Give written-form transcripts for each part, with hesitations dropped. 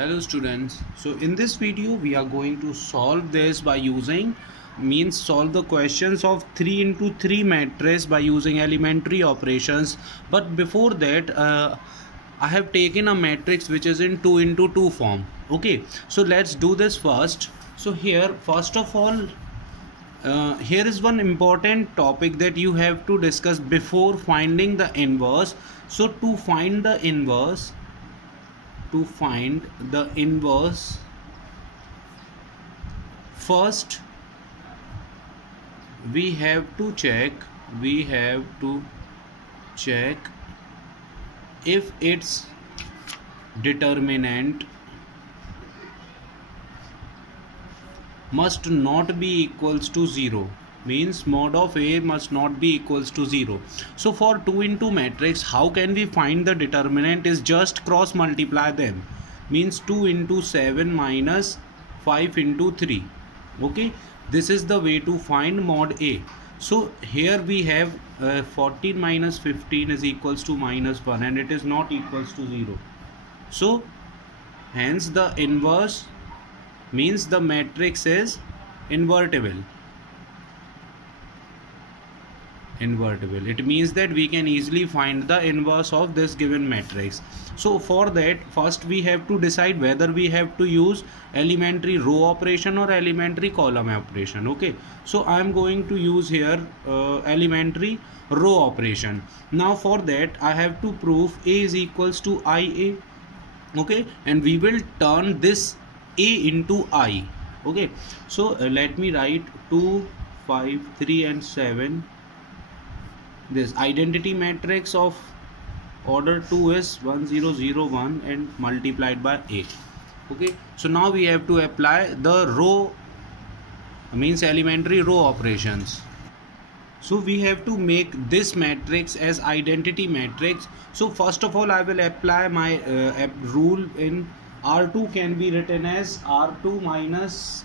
Hello students, so in this video we are going to solve this by using solve the questions of 3 into 3 matrix by using elementary operations. But before that I have taken a matrix which is in 2 into 2 form. Okay, so let's do this first. So here first of all here is one important topic that you have to discuss before finding the inverse. So to find the inverse, first we have to check if its determinant must not be equals to 0, means mod of A must not be equals to 0. So for 2 into matrix, how can we find the determinant? Is just cross multiply them, means 2 into 7 minus 5 into 3. Okay, this is the way to find mod A. So here we have 14 minus 15 is equals to minus 1 and it is not equals to 0. So hence the inverse means the matrix is invertible. It means that we can easily find the inverse of this given matrix. So for that, first we have to decide whether we have to use elementary row operation or elementary column operation. Okay, so I am going to use here elementary row operation. Now for that I have to prove A is equals to IA. Okay, and we will turn this A into I. Okay, so let me write 2, 5, 3 and 7. This identity matrix of order 2 is 1 0 0 1 and multiplied by A. Okay, so now we have to apply the row, means elementary row operations. So we have to make this matrix as identity matrix. So first of all I will apply my rule in R2 can be written as R2 minus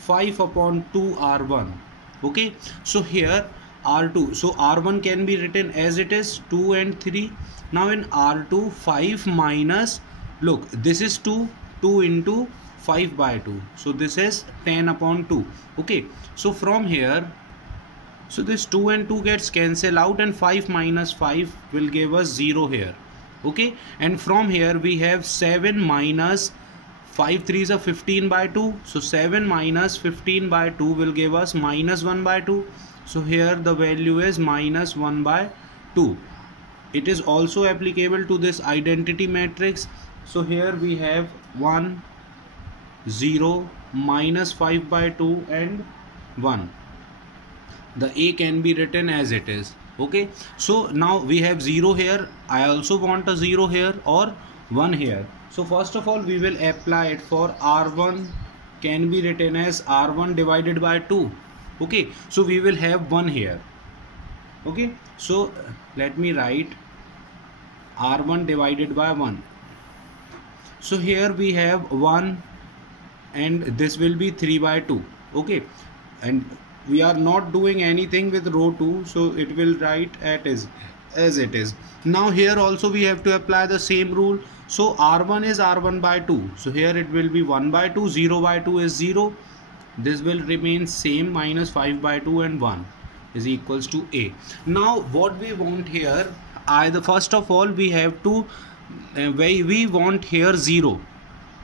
5 upon 2 R1. Okay, so here R2, so R1 can be written as it is 2 and 3. Now in R2 5 minus, look, this is 2 into 5 by 2, so this is 10 upon 2. Okay, so from here, so this 2 and 2 gets cancelled out and 5 minus 5 will give us 0 here. Okay, and from here we have 7 minus 5 3s are 15 by 2, so 7 minus 15 by 2 will give us minus 1 by 2. So here the value is minus 1 by 2. It is also applicable to this identity matrix. So here we have 1 0 minus 5 by 2 and 1. The A can be written as it is. Okay, so now we have 0 here. I also want a 0 here or 1 here. So first of all we will apply it for R1 can be written as R1 divided by 2. Okay, so we will have 1 here. Okay, so let me write R1 divided by 1. So here we have 1 and this will be 3 by 2. Okay, and we are not doing anything with row 2, so it will write as it is. Now here also we have to apply the same rule. So R1 is R1 by 2, so here it will be 1 by 2, 0 by 2 is 0. This will remain same, minus 5 by 2 and 1 is equals to A. Now what we want here, first of all we have to we want here 0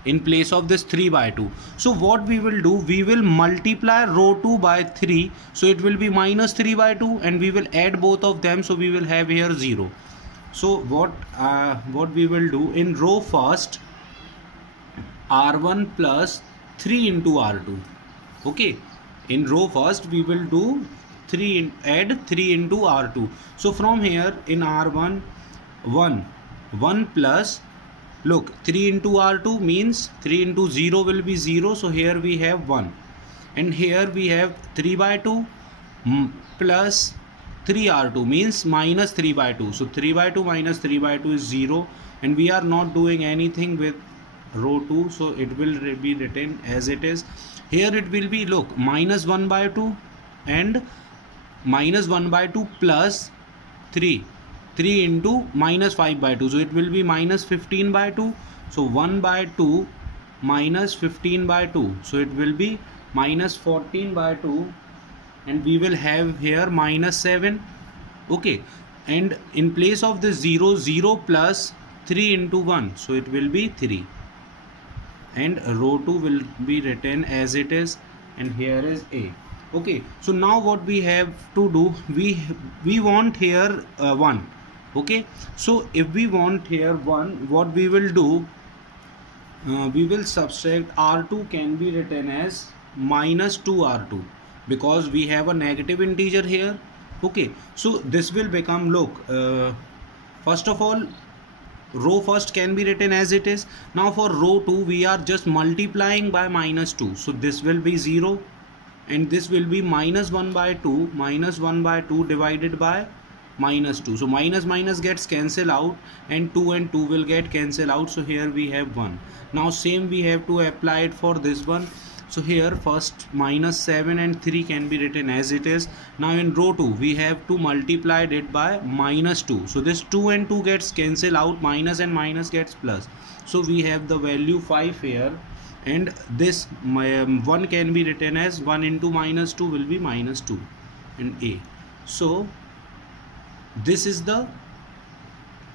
in place of this 3 by 2. So what we will do, we will multiply row 2 by 3, so it will be minus 3 by 2 and we will add both of them, so we will have here 0. So what we will do in row first, R1 plus 3 into R2. Okay, in row first we will do add 3 into R2. So from here in R1 1 plus, look, 3 into R2 means 3 into 0 will be 0, so here we have 1 and here we have 3 by 2 plus 3 R2 means minus 3 by 2. So 3 by 2 minus 3 by 2 is 0 and we are not doing anything with row 2, so it will be written as it is. Here it will be, look, minus 1 by 2 and minus 1 by 2 plus 3 into minus 5 by 2, so it will be minus 15 by 2. So 1 by 2 minus 15 by 2. So it will be minus 14 by 2, and we will have here minus 7. Okay, and in place of the 0, 0 plus 3 into 1. So it will be 3. And row 2 will be written as it is, and here is A. Okay, so now what we have to do, we want here 1. Okay, so if we want here 1, what we will do, we will subtract R2 can be written as minus 2 R2, because we have a negative integer here. Okay, so this will become, look, first of all, row first can be written as it is. Now for row 2 we are just multiplying by minus 2, so this will be 0, and this will be minus 1 by 2, minus 1 by 2 divided by minus 2. So minus minus gets cancelled out, and 2 and 2 will get cancelled out. So here we have 1. Now same we have to apply it for this one. So here first minus 7 and 3 can be written as it is. Now in row 2 we have to multiply it by minus 2. So this 2 and 2 gets cancelled out, minus and minus gets plus. So we have the value 5 here, and this 1 can be written as 1 into minus 2 will be minus 2 and A. So this is the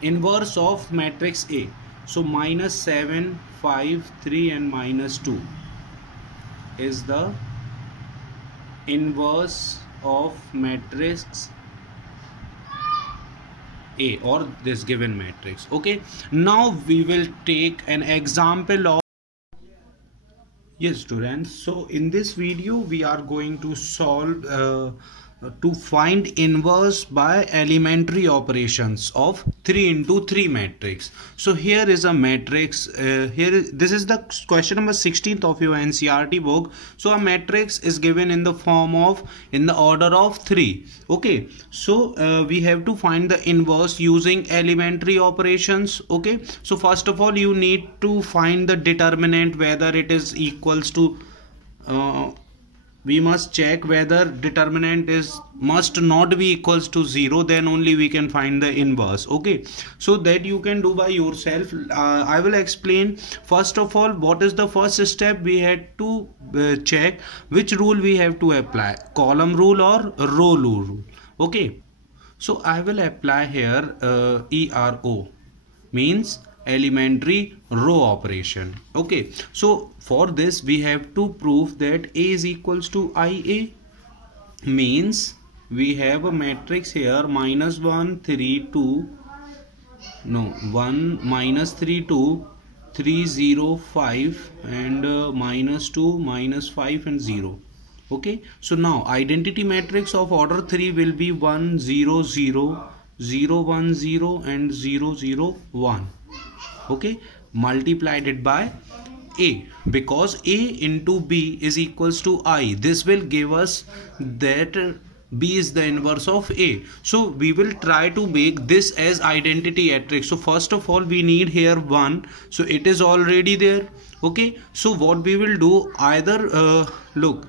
inverse of matrix A. So minus 7, 5, 3 and minus 2 is the inverse of matrix A, or this given matrix. Okay, now we will take an example of, yes students, so in this video we are going to solve to find inverse by elementary operations of 3 into 3 matrix. So here is a matrix, this is the question number 16th of your NCERT book. So a matrix is given in the form of, in the order of 3. Okay, so we have to find the inverse using elementary operations. Okay, so first of all you need to find the determinant, whether it is equals to we must check whether determinant must not be equals to 0, then only we can find the inverse. Okay, so that you can do by yourself. I will explain. First of all, what is the first step? We had to check which rule we have to apply, column rule or row rule. Okay, so I will apply here ERO, means elementary row operation. Okay, so for this we have to prove that A is equals to IA, means we have a matrix here minus 1, 3, 2, no 1, minus 3, 2, 3, 0, 5 and minus 2, minus 5 and 0. Okay, so now identity matrix of order 3 will be 1, 0, 0, 0, 1, 0 and 0, 0, 1. Okay, multiplied it by A, because A into B is equals to I. This will give us that B is the inverse of A. So we will try to make this as identity matrix. So first of all we need here 1, so it is already there. Okay, so what we will do, either look,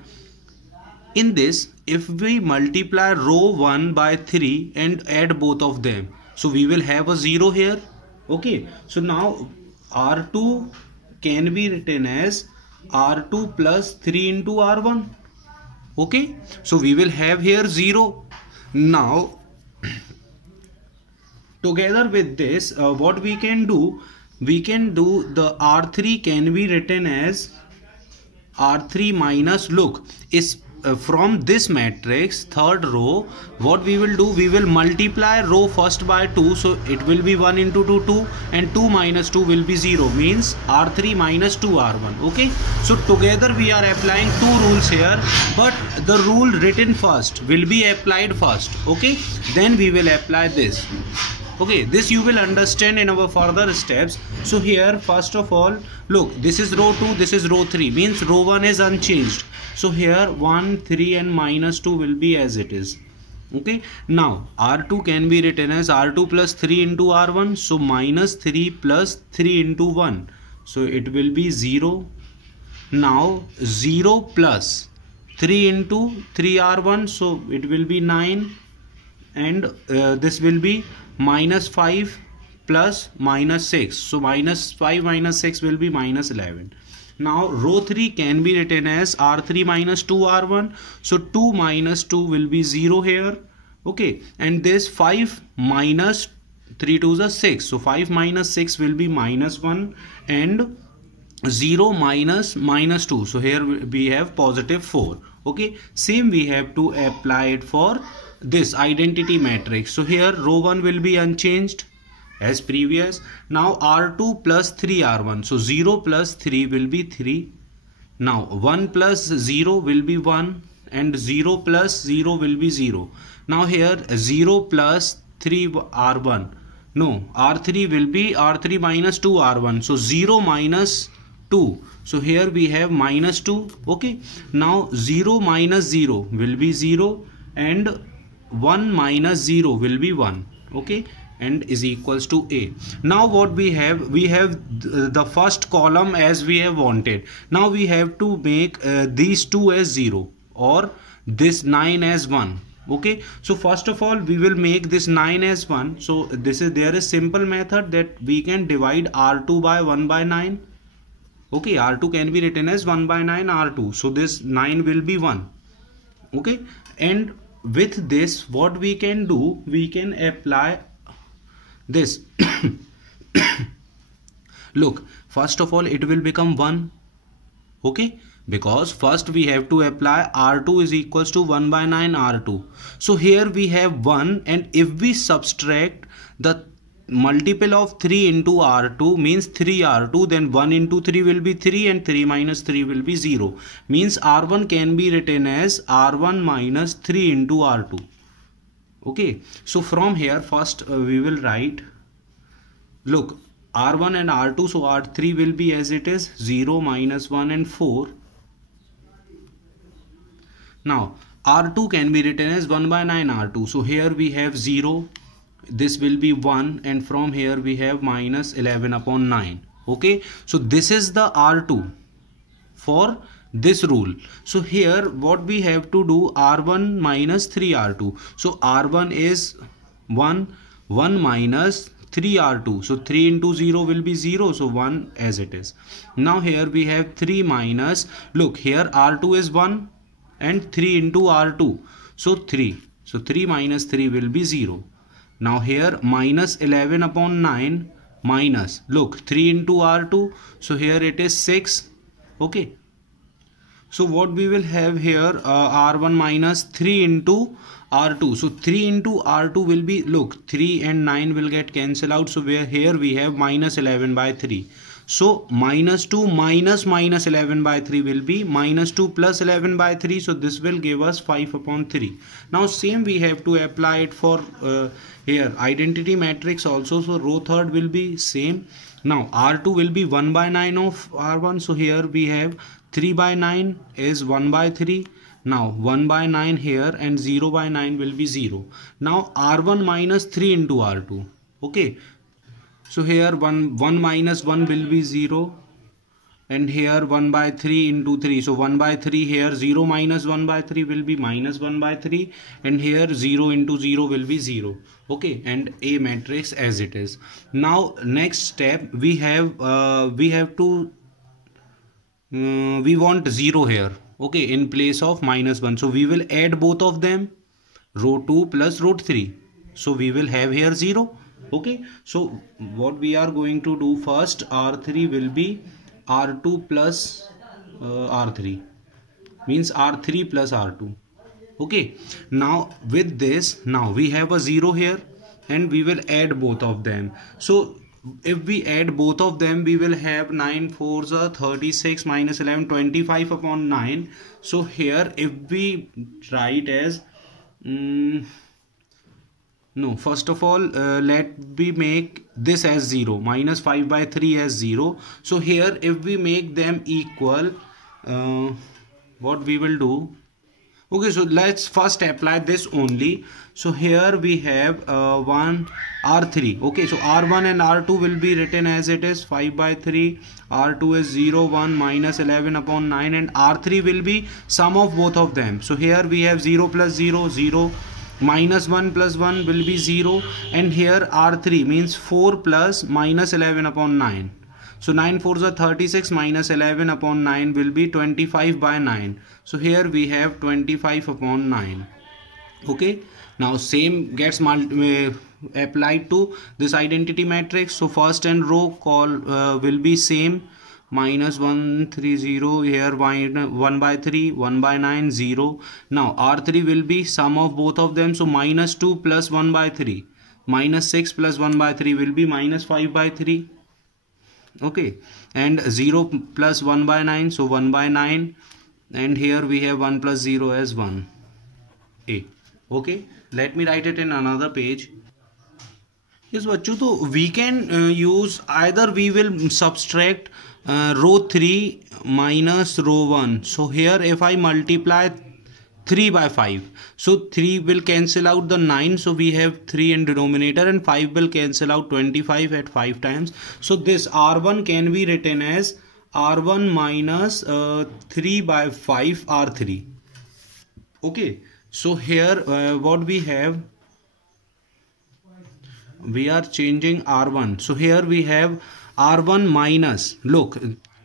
in this if we multiply row 1 by 3 and add both of them, so we will have a 0 here. Okay, so now R2 can be written as R2 plus 3 into R1. Okay, so we will have here 0. Now together with this, what we can do the R3 can be written as R3 minus, look, is from this matrix third row, what we will do, we will multiply row first by 2, so it will be 1 into 2, 2 and 2 minus 2 will be 0, means R3 minus 2 R1. Okay, so together we are applying two rules here, but the rule written first will be applied first. Okay, then we will apply this. Okay, this you will understand in our further steps. So here first of all, look, this is row 2, this is row 3, means row 1 is unchanged. So here 1, 3 and minus 2 will be as it is. Okay, now R2 can be written as R2 plus 3 into R1, so minus 3 plus 3 into 1, so it will be 0. Now 0 plus 3 into 3R1, so it will be 9, and this will be minus 5 plus minus 6. So minus 5 minus 6 will be minus 11. Now row 3 can be written as R3 minus 2R1. So 2 minus 2 will be 0 here. Okay, and this 5 minus 3 2 is 6. So 5 minus 6 will be minus 1, and 0 minus minus 2. So here we have positive 4. Okay, same we have to apply it for this identity matrix. So here row 1 will be unchanged as previous. Now R2 plus 3R1. So 0 plus 3 will be 3. Now 1 plus 0 will be 1, and 0 plus 0 will be 0. Now here 0 plus 3 R1. No, R3 will be R3 minus 2 R1. So 0 minus 2. So here we have minus 2. Okay. Now 0 minus 0 will be 0, and 1 minus 0 will be 1. Okay, and is equals to A. Now what we have the first column as we have wanted. Now we have to make these two as 0 or this 9 as 1. Okay, so first of all we will make this 9 as 1. So there is simple method that we can divide R2 by 1 by 9. Okay, R2 can be written as 1 by 9 R2. So this 9 will be 1. Okay, and with this what we can do, we can apply this. Look, first of all it will become 1. Okay, because first we have to apply R2 is equals to 1 by 9 R2. So here we have 1, and if we subtract the multiple of 3 into R2 means 3R2, then 1 into 3 will be 3, and 3 minus 3 will be 0. Means R1 can be written as R1 minus 3 into R2. Okay, so from here first we will write, look, R1 and R2, so R3 will be as it is 0 minus 1 and 4. Now R2 can be written as 1 by 9 R2. So here we have 0, this will be 1, and from here we have minus 11 upon 9. Okay, so this is the R2 for this rule. So here what we have to do, R1 minus 3R2. So R1 is 1 minus 3R2. So 3 into 0 will be 0. So 1 as it is. Now here we have 3 minus, look, here R2 is 1 and 3 into R2. So 3. So 3 minus 3 will be 0. Now here minus 11 upon 9 minus, look, 3 into R2. So here it is 6. Okay. So what we will have here, R1 minus 3 into R2. So 3 into R2 will be, look, 3 and 9 will get cancelled out. So here we have minus 11 by 3. So minus 2 minus minus 11 by 3 will be minus 2 plus 11 by 3. So this will give us 5 upon 3. Now same we have to apply it for here identity matrix also. So row third will be same. Now R2 will be 1 by 9 of R1. So here we have 3 by 9 is 1 by 3. Now 1 by 9 here, and 0 by 9 will be 0. Now R1 minus 3 into R2. Okay. So here 1 minus 1 will be 0, and here 1 by 3 into 3. So 1 by 3 here, 0 minus 1 by 3 will be minus 1 by 3, and here 0 into 0 will be 0. Okay, and A matrix as it is. Now next step we want 0 here. Okay, in place of minus 1. So we will add both of them, row 2 plus row 3. So we will have here 0. Okay, so what we are going to do first, R3 will be R2 plus R3, means R3 plus R2. Okay, now with this, now we have a 0 here, and we will add both of them. So if we add both of them, we will have 9 4s are 36 minus 11, 25 upon 9. So here if we write as no, first of all let me make this as 0, minus 5 by 3 as 0. So here if we make them equal, what we will do, okay, so let's first apply this only. So here we have one R3. Okay, so R1 and R2 will be written as it is 5 by 3. R2 is 0 1 minus 11 upon 9, and R3 will be sum of both of them. So here we have 0 plus 0 0, minus 1 plus 1 will be 0, and here R3 means 4 plus minus 11 upon 9. So 9 4s are 36, minus 11 upon 9 will be 25 by 9. So here we have 25 upon 9. Okay, now same gets applied to this identity matrix. So first and row will be same, minus 1 3 0, here 1 by 3 1 by 9 0. Now R3 will be sum of both of them, so minus 2 plus 1 by 3, minus 6 plus 1 by 3 will be minus 5 by 3. Okay, and 0 plus 1 by 9, so 1 by 9, and here we have 1 plus 0 as 1. A. Okay, let me write it in another page. Yes, bachcho, so we can use either we will subtract row 3 minus row 1. So here if I multiply 3 by 5, so 3 will cancel out the 9, so we have 3 in denominator, and 5 will cancel out 25 at 5 times. So this R1 can be written as R1 minus 3 by 5 R3. Okay, so here what we have, we are changing R1. So here we have R1 minus, look,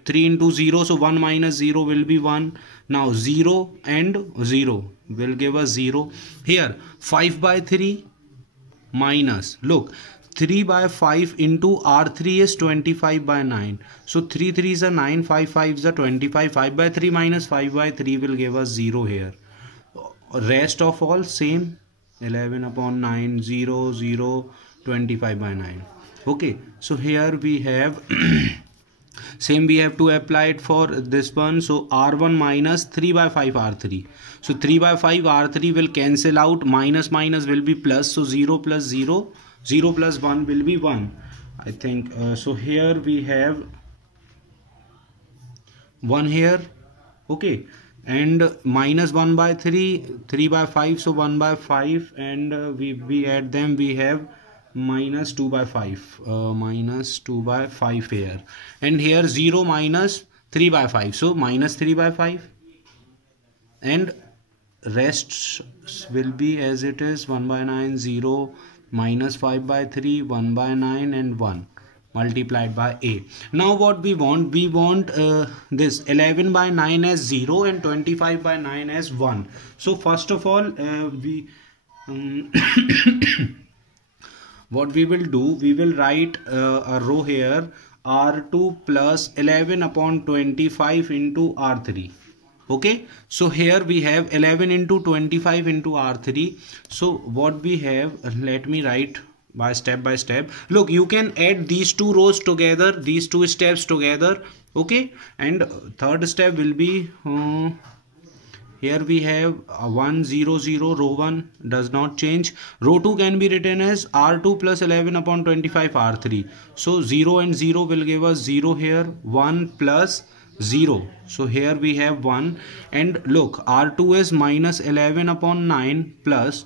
3 into 0, so 1 minus 0 will be 1. Now 0 and 0 will give us 0. Here 5 by 3 minus, look, 3 by 5 into R3 is 25 by 9. So 3 3s are 9, 5 5s are 25. 5 by 3 minus 5 by 3 will give us 0 here. Rest of all same, 11 upon 9, 0 0, 25 by 9. Okay, so here we have same, we have to apply it for this one. So R1 minus 3 by 5 R3. So 3 by 5 R3 will cancel out, minus minus will be plus, so 0 plus 0, 0 plus 1 will be 1, I think. So here we have 1 here. Okay, and minus 1 by 3, 3 by 5, so 1 by 5, and we add them, we have minus 2 by 5, minus 2 by 5 here, and here 0 minus 3 by 5, so minus 3 by 5, and rest will be as it is, 1 by 9, 0, minus 5 by 3, 1 by 9, and 1 multiplied by A. Now what we want, this 11 by 9 as 0 and 25 by 9 as 1. So first of all what we will do, we will write a row here, R2 plus 11 upon 25 into R3. Okay, so here we have 11 into 25 into R3. So what we have, let me write by step. Look, you can add these two rows together, these two steps together. Okay, and third step will be here we have 1 0 0, row 1 does not change. Row 2 can be written as R2 plus 11 upon 25 R3. So 0 and 0 will give us 0 here, 1 plus 0. So here we have 1, and look, R2 is minus 11 upon 9 plus,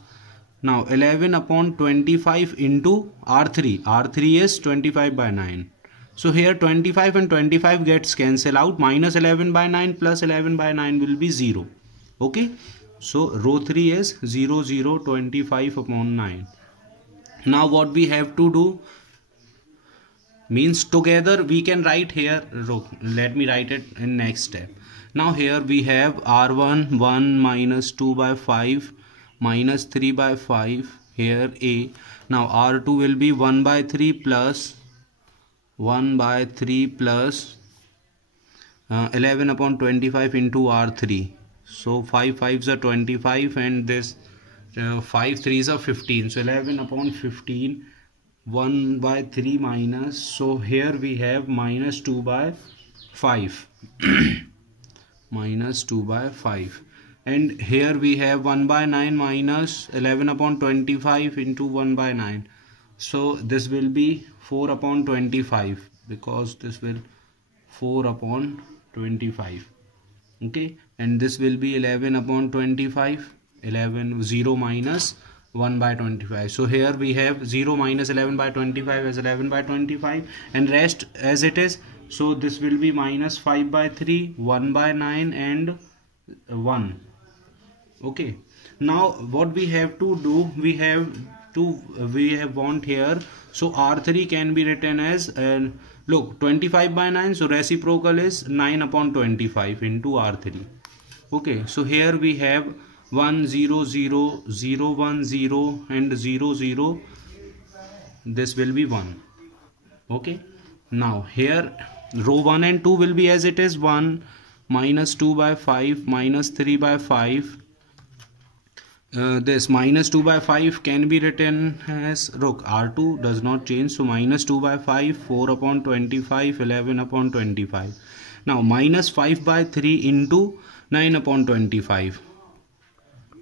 now 11 upon 25 into R3. R3 is 25 by 9. So here 25 and 25 gets cancelled out. Minus 11 by 9 plus 11 by 9 will be 0. Okay, so row 3 is 0 0, 25 upon 9. Now what we have to do, means together we can write here, let me write it in next step. Now here we have R1 1 minus 2 by 5 minus 3 by 5 here A. Now R2 will be 1 by 3 plus 1 by 3 plus 11 upon 25 into R3. So 5 5s are 25, and this 5 3s are 15. So 11 upon 15, 1 by 3 minus, so here we have minus 2 by 5 minus 2 by 5, and here we have 1 by 9 minus 11 upon 25 into 1 by 9. So this will be 4 upon 25, because this will 4 upon 25. Okay, and this will be 11 upon 25, 11 0 minus 1 by 25. So here we have 0 minus 11 by 25 as 11 by 25, and rest as it is. So this will be minus 5 by 3, 1 by 9, and 1. Okay, now what we have to do, we have want here, so R3 can be written as look, 25 by 9, so reciprocal is 9 upon 25 into R3. Okay, so here we have 1 0 0 0 1 0 and 0 0, this will be 1. Okay, now here row 1 and 2 will be as it is, 1 minus 2 by 5 minus 3 by 5. This minus 2 by 5 can be written as, look, R2 does not change, so minus 2 by 5, 4 upon 25, 11 upon 25. Now minus 5 by 3 into 9 upon 25,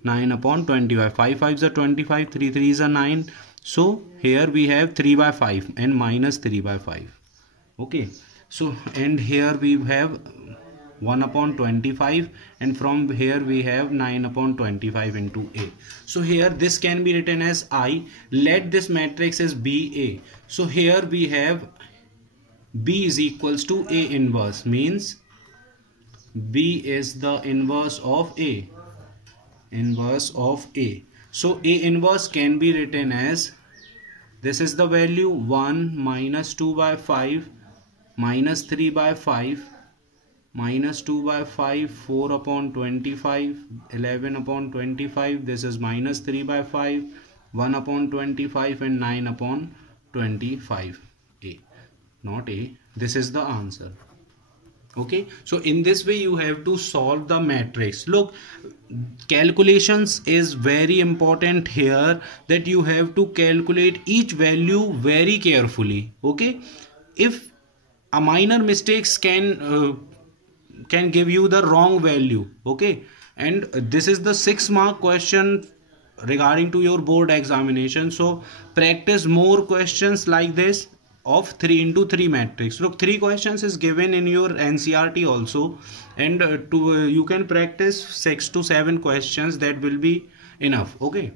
9 upon 25, 5 5s are 25, 3 3s are 9, so here we have 3 by 5 and minus 3 by 5. Okay, so and here we have 1 upon 25, and from here we have 9 upon 25 into A. So here this can be written as I. Let this matrix as BA. So here we have B is equals to A inverse, means B is the inverse of A. Inverse of A. So A inverse can be written as, this is the value, 1 minus 2 by 5 minus 3 by 5 minus 2 by 5, 4 upon 25, 11 upon 25, this is minus 3 by 5, 1 upon 25 and 9 upon 25. A, not A, this is the answer. Okay, so in this way you have to solve the matrix. Look, calculations is very important here, that you have to calculate each value very carefully. Okay, if a minor mistakes can give you the wrong value. Okay, and this is the 6-mark question regarding to your board examination, so practice more questions like this of 3 into 3 matrix. Look, 3 questions is given in your NCERT also, and you can practice 6 to 7 questions, that will be enough. Okay.